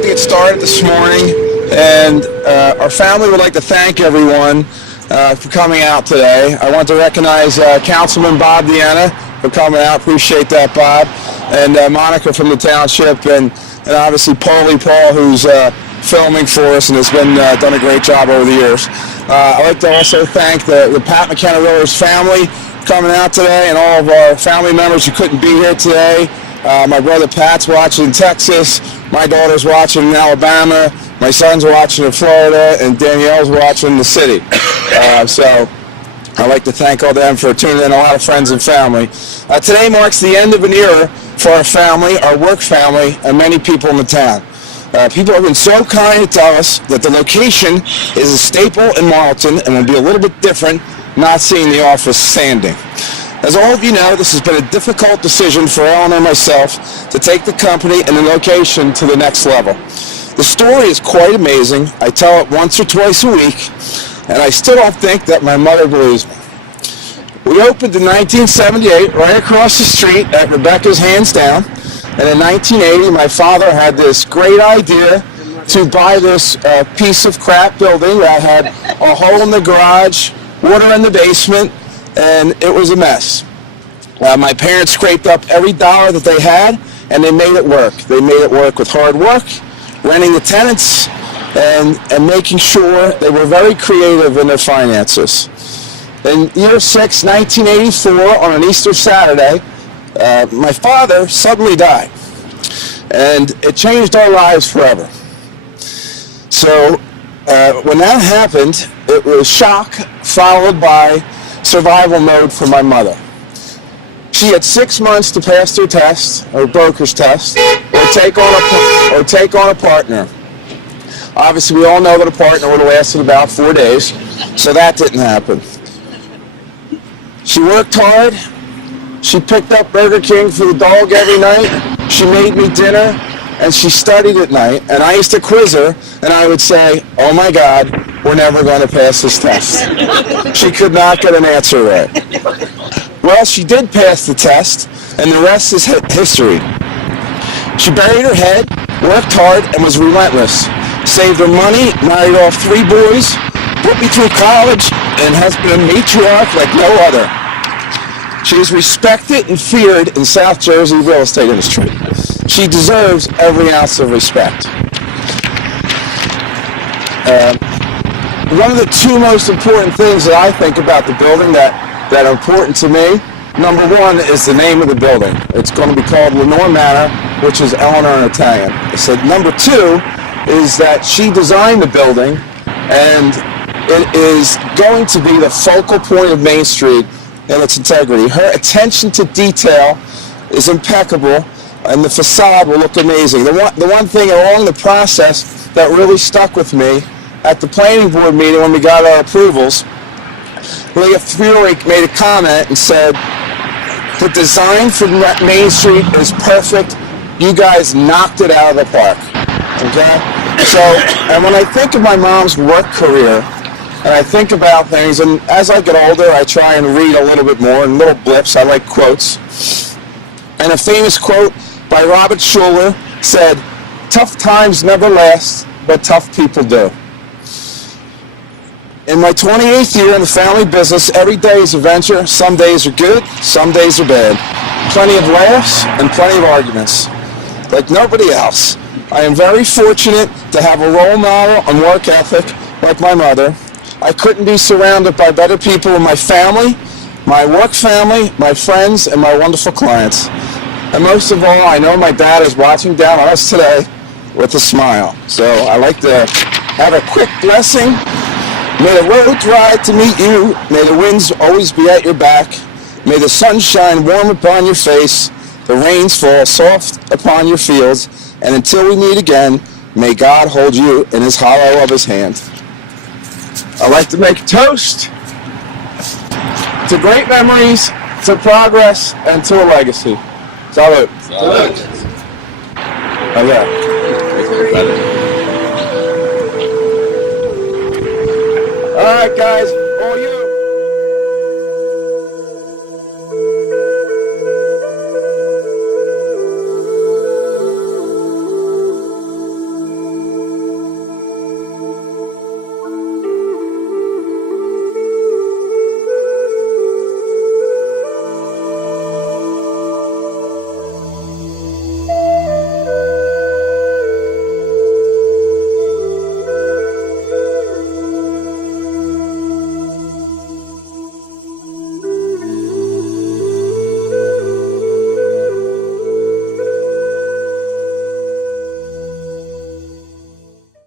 like to get started this morning, and our family would like to thank everyone for coming out today. I want to recognize Councilman Bob Deanna for coming out. Appreciate that, Bob. And Monica from the township, and obviously Paul, who's filming for us and has been done a great job over the years. I'd like to also thank the Pat McKenna Realtors family coming out today, and all of our family members who couldn't be here today. My brother Pat's watching in Texas, my daughter's watching in Alabama, my son's watching in Florida, and Danielle's watching in the city. So I'd like to thank all them for tuning in, a lot of friends and family. Today marks the end of an era for our family, our work family, and many people in the town. People have been so kind to tell us that the location is a staple in Marlton and will be a little bit different not seeing the office standing. As all of you know, this has been a difficult decision for Ellen and myself to take the company and the location to the next level. The story is quite amazing. I tell it once or twice a week, and I still don't think that my mother believes me. We opened in 1978 right across the street at Rebecca's Hands Down, and in 1980 my father had this great idea to buy this piece of crap building that had a hole in the garage, water in the basement, and it was a mess. My parents scraped up every dollar that they had, and they made it work. They made it work with hard work, renting the tenants, and making sure they were very creative in their finances. In year 6, 1984, on an Easter Saturday, my father suddenly died, and it changed our lives forever. So when that happened, it was shock followed by survival mode for my mother. She had 6 months to pass her test, or broker's test, or take on a partner. Obviously, we all know that a partner would have lasted about 4 days, so that didn't happen. She worked hard. She picked up Burger King for the dog every night. She made me dinner, and she studied at night. And I used to quiz her, and I would say, "Oh my God, we're never going to pass this test." She could not get an answer right. Well, she did pass the test, and the rest is history. She buried her head, worked hard, and was relentless. Saved her money, married off 3 boys, put me through college, and has been a matriarch like no other. She is respected and feared in South Jersey real estate industry. She deserves every ounce of respect. One of the 2 most important things that I think about the building that are important to me, number 1 is the name of the building. It's going to be called Lenore Manor, which is Eleanor in Italian. I said number 2 is that she designed the building, and it is going to be the focal point of Main Street in its integrity. Her attention to detail is impeccable, and the facade will look amazing. The one thing along the process that really stuck with me at the planning board meeting when we got our approvals, Leah Furyk made a comment and said, "The design for Main Street is perfect. You guys knocked it out of the park." Okay? So, and when I think of my mom's work career, and I think about things, and as I get older, I try and read a little bit more, and little blips, I like quotes. And a famous quote by Robert Schuller said, "Tough times never last, but tough people do." In my 28th year in the family business, every day is a venture. Some days are good, some days are bad. Plenty of laughs and plenty of arguments. Like nobody else, I am very fortunate to have a role model and work ethic like my mother. I couldn't be surrounded by better people in my family, my work family, my friends, and my wonderful clients. And most of all, I know my dad is watching down on us today with a smile. So I'd like to have a quick blessing. May the roads ride to meet you. May the winds always be at your back. May the sun shine warm upon your face. The rains fall soft upon your fields. And until we meet again, may God hold you in his hollow of his hand. I'd like to make a toast to great memories, to progress, and to a legacy. Salud. Salud. All right, guys.